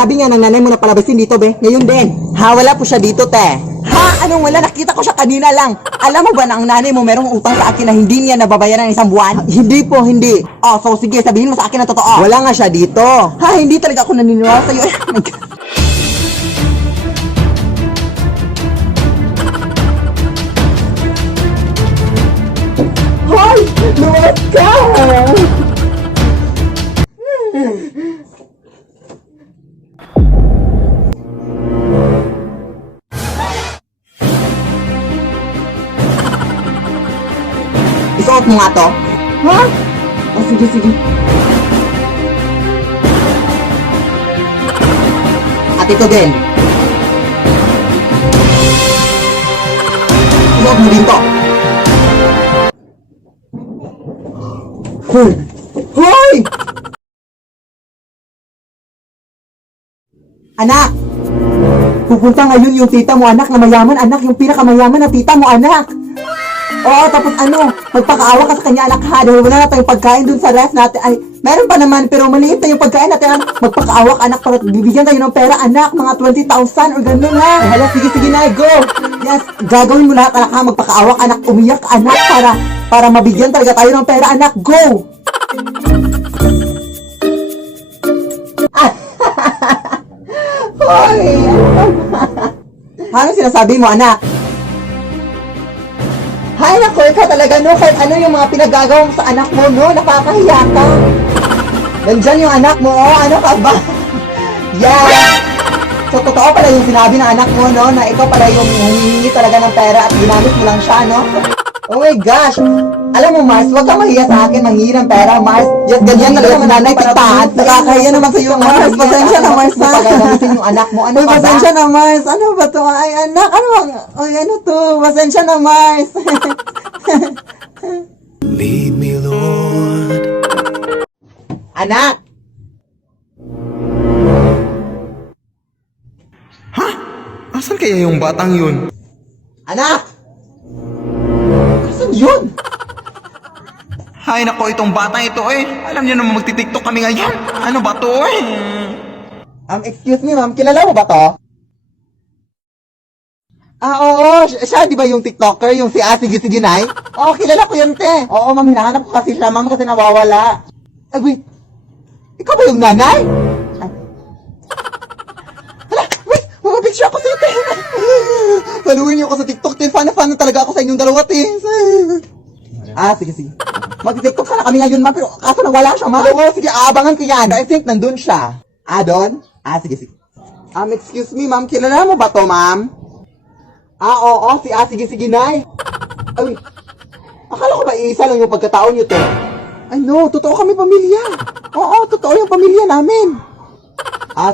sabi nga ng nanay mo na palabasin dito, be. Ngayon din. Ha, wala po siya dito, te. Ha? Anong wala? Nakita ko siya kanina lang. Alam mo ba na ang nanay mo merong utang sa akin na hindi niya nababayaran ng isang buwan? Hindi po, hindi. Oh, so sige, sabihin mo sa akin na totoo. Wala nga siya dito. Ha, hindi talaga ako naniniwala sa'yo. Oh my God. Hoy! Luwas ka! Isuot mo nga to? Ha? Oh, sige, sige. At ito din. Isuot mo din to. Hoy! Hoy! Anak! Pupunta ngayon yung tita mo, anak, na mayaman, anak. Yung pinakamayaman na tita mo, anak. Oo, tapos magpakaawa ka sa kanya, anak, ha, dahil wala na tayong pagkain dun sa rest natin. Ay, meron pa naman, pero maliit na yung pagkain natin, anak. Magpakaawa ka, anak, para bibigyan tayo ng pera, anak, mga 20,000 or ganun, ha. Hala, sige, sige na, go. Yes, gagawin mo lahat, anak, ha, magpakaawa ka, anak, umiyak, anak, para mabigyan talaga tayo ng pera, anak, go. Hoy! Ano sinasabi mo, anak? Hay, naku, ikaw talaga, no? Kahit ano yung mga pinagagawa mo sa anak mo, no? Nakakahiya ka. Nandyan yung anak mo, oh. Ano ka ba? Yeah. So, totoo pala yung sinabi ng anak mo, no? Na ikaw pala yung humihingi talaga ng pera at ginamit mo lang siya, no? Oh my gosh. Alam mo, Mars, huwag kang mahiya sa akin manghingi ng pera, Mars. Yes, ganyan talaga si nanay tiktahan. Nakakahiya naman sa iyo, Mars. Pasensya na, Mars, na. Pagagamitin yung anak mo. Ano pa ba? Pasensya na, Mars. Ano ba to? Ay, anak. Ano bang? Ay, ano to? Pasensya na, Mars. Lead me, Lord. Anak! Ha? Asan kaya yung batang yun? Anak! Asan yun? Hay nako, itong batang ito eh. Alam niyo naman magti-tiktok kami ngayon. Ano ba to eh? Excuse me, ma'am. Kilala mo ba to? Oo. Siya, di ba yung TikToker? Yung si Sige Sige Nay? Oo, kilala ko yun, te. Oo, ma'am. Hinahanap ko kasi siya, ma'am, kasi nawawala. Ay, wait. Ikaw ba yung nanay? Ay. Hala, wait. Mamapicture ako sa'yo, te. Paluin niyo ako sa TikTok, te. Fan talaga ako sa inyong dalawa, te. Sige, sige. Mag-TikTok sana kami ngayon, ma'am. Pero kaso nawala siya, ma'am. Oo, sige. Aabangan ko yan. I think nandun siya. Doon? Sige, sige. Excuse me, ma'am. Kilala mo ba to, ma'am? Oo. Sige, sige, Nay. Ay, akala ko ba isa lang yung pagkatao niyo, te? Ay, no. Totoo kami pamilya. Oo, totoo yung pamilya namin.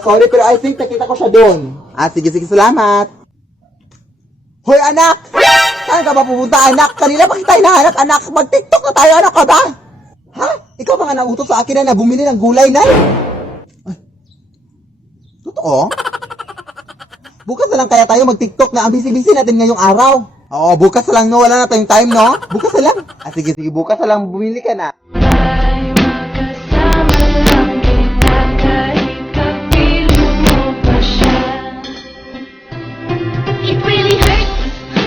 Sorry, pero I think nakita ko siya doon. Sige, sige. Salamat. Hoy, anak! Saan ka ba pupunta, anak? Kanina pa kita hinahanap, anak. Mag-TikTok na tayo, anak ka ba? Ha? Ikaw ba nga nautos sa akin na bumili ng gulay, Nay? Ay, totoo? Bukas na lang kaya tayo mag-TikTok na ang busy-busy natin ngayong araw. Oo, bukas na lang, no? Wala na tayong time, no? Bukas na lang. Sige, sige. Bukas na lang. Bumili ka na. It really hurts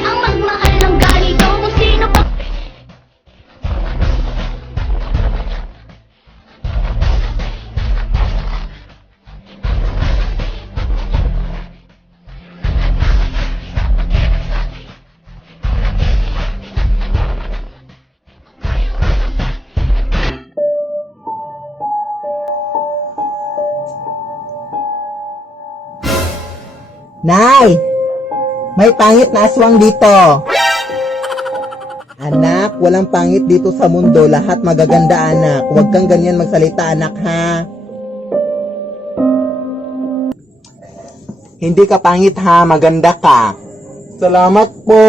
ang magmahal ng ganito kung sino pa. Nay! May pangit na aswang dito. Anak, walang pangit dito sa mundo. Lahat magaganda, anak. Huwag kang ganyan magsalita, anak, ha? Hindi ka pangit, ha? Maganda ka. Salamat po.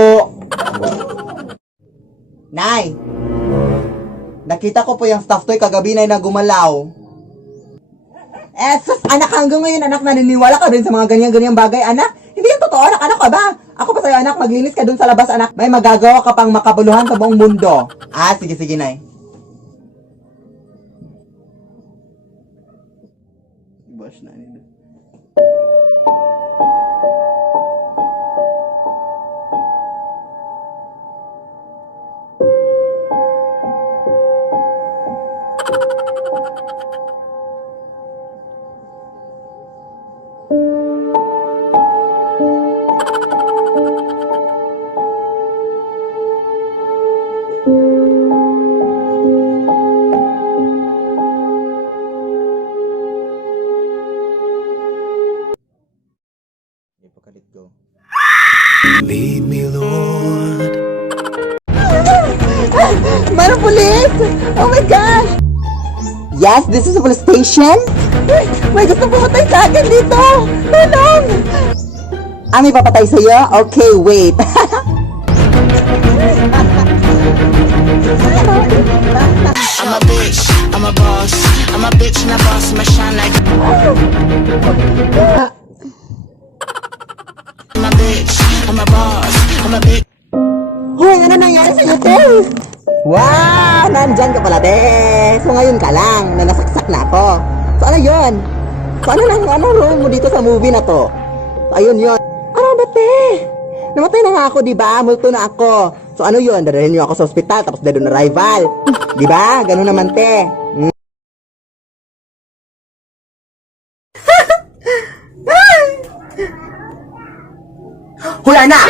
Nay! Nakita ko po yung stuffed toy kagabi na gumalaw. Sus, anak, hanggang ngayon, anak, naniniwala ka rin sa mga ganyan-ganyang bagay, anak? Hindi yan totoo, anak. Anak ka ba? Ako pa sa'yo, anak. Maglinis ka dun sa labas, anak. May magagawa ka pang makabuluhan sa buong mundo. Sige, sige, Nay. Bash na nila. Lead me, Lord. Mara police! Oh my gosh! Yes, this is a police station? May gusto pumatay sa akin dito! Tulong! Ah, may papatay sa'yo? Okay, wait. I'm a bitch, I'm a boss. I'm a bitch and a boss, I'ma shine like I'm a bitch, I'm a boss. I'm a bitch. Hoy, ano nangyari sa'yo, te? Wow! Nandyan ka pala, te! So ngayon ka lang, na nasaksak na ako. So ano yun? So ano role mo dito sa movie na to? So ayun yun. Ano ba, te? Namatay na nga ako, di ba? Multo na ako. So ano yun? Dadalhin niyo ako sa ospital, tapos dadun na rival. Di ba? Ganun naman, te. Hula na!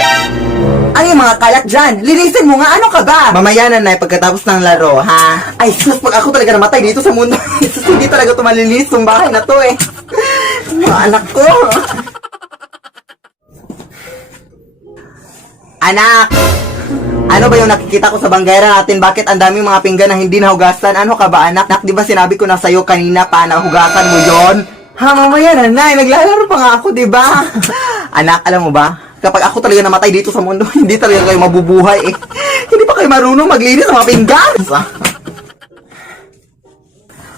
Ano yung mga kalat dyan? Linisin mo nga, ano ka ba? Mamaya na, Nay, pagkatapos ng laro, ha? Ay, sus, pag ako talaga namatay dito sa mundo, sus, hindi talaga ito malinis, itong bahay na to, eh. Mga anak ko. Anak! Ano ba yung nakikita ko sa banggera natin? Bakit ang daming mga pinggan na hindi nahugasan? Ano ka ba, anak? Di ba sinabi ko na sa'yo kanina pa na hugasan mo yon? Ha, mamaya na, Nay. Naglalaro pa nga ako, di ba? Anak, alam mo ba? Kapag ako talaga namatay dito sa mundo, hindi talaga kayo mabubuhay, eh. Hindi pa kayo marunong maglinis ng mga pinggan.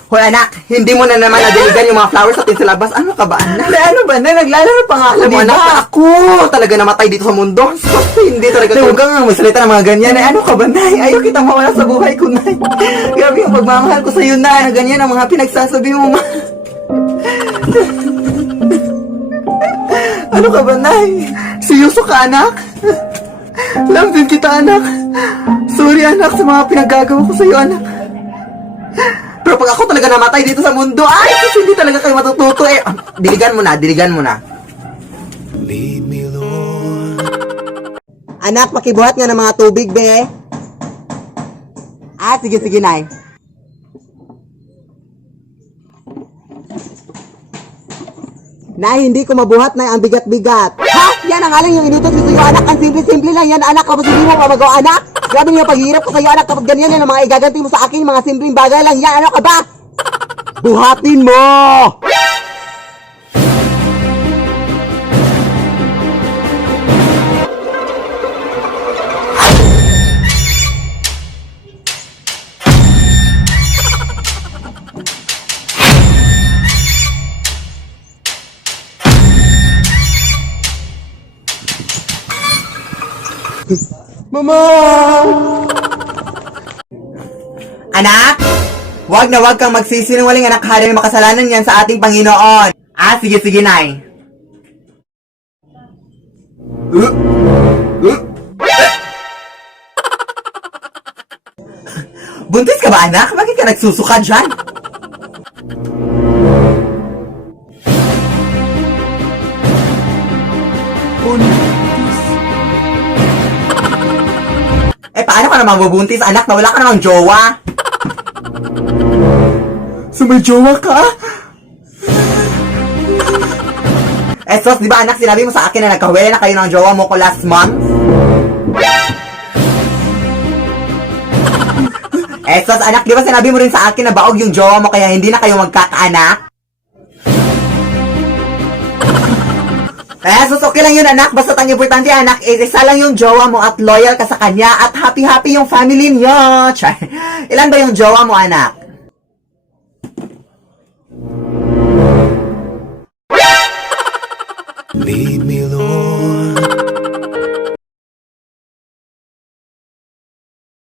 Hoy, anak, hindi mo na naman nadiligan yung mga flowers natin sa labas. Ano ka ba, anak? Ano ba, na? Naglalaro pa nga ako, diba? Anak, ako talaga namatay dito sa mundo. Sus, hindi talaga. Huwag kang magsalita ng mga ganyan. Eh, ano ka ba, Nay? Ayaw kitang mawala sa buhay ko, Nay. Grabe yung pagmamahal ko sa'yo, Nay. Na ganyan ang mga pinagsasabi mo, ma. Ano ka ba, Nay? Seryoso ka, anak? Love din kita, anak. Sorry, anak, sa mga pinagagawa ko sa'yo, anak. Pero pag ako talaga namatay dito sa mundo, ay, kasi hindi talaga kayo matututo, eh. Diligan mo na. Lead me, Lord. Anak, pakibuhat nga ng mga tubig, be. Ah, sige, Nay. Nay, hindi ko mabuhat, Nay, ang bigat-bigat. Ha? Yan ang alang yung inutos ko sa'yo, anak. Ang simple-simple lang yan, anak. Kapag hindi mo mamagawa, anak. Grabe yung paghihirap ko sa'yo, anak. Kapag ganyan yan, ang mga igaganti mo sa akin, mga simpleng bagay lang yan. Ano ka ba? Buhatin mo! Mama! Anak! Wag na wag kang magsisinungaling, anak. Hari na makasalanan yan sa ating Panginoon. Ah, sige, Nay. Buntis ka ba, anak? Bakit ka nagsusuka dyan? Eh, paano ka naman mabubuntis, anak, na wala ka namang jowa? So, may jowa ka? Eh, sos, di ba, anak, sinabi mo sa akin na nagkawala na kayo ng jowa mo ko last month? Eh, sos, anak, di ba sinabi mo rin sa akin na baog yung jowa mo kaya hindi na kayo magkakaanak? Eh, sus, okay lang yun, anak. Basta ang importante, anak, isa lang yung jowa mo at loyal ka sa kanya at happy-happy yung family niyo. Char. Ilan ba yung jowa mo, anak? Lead me, Lord.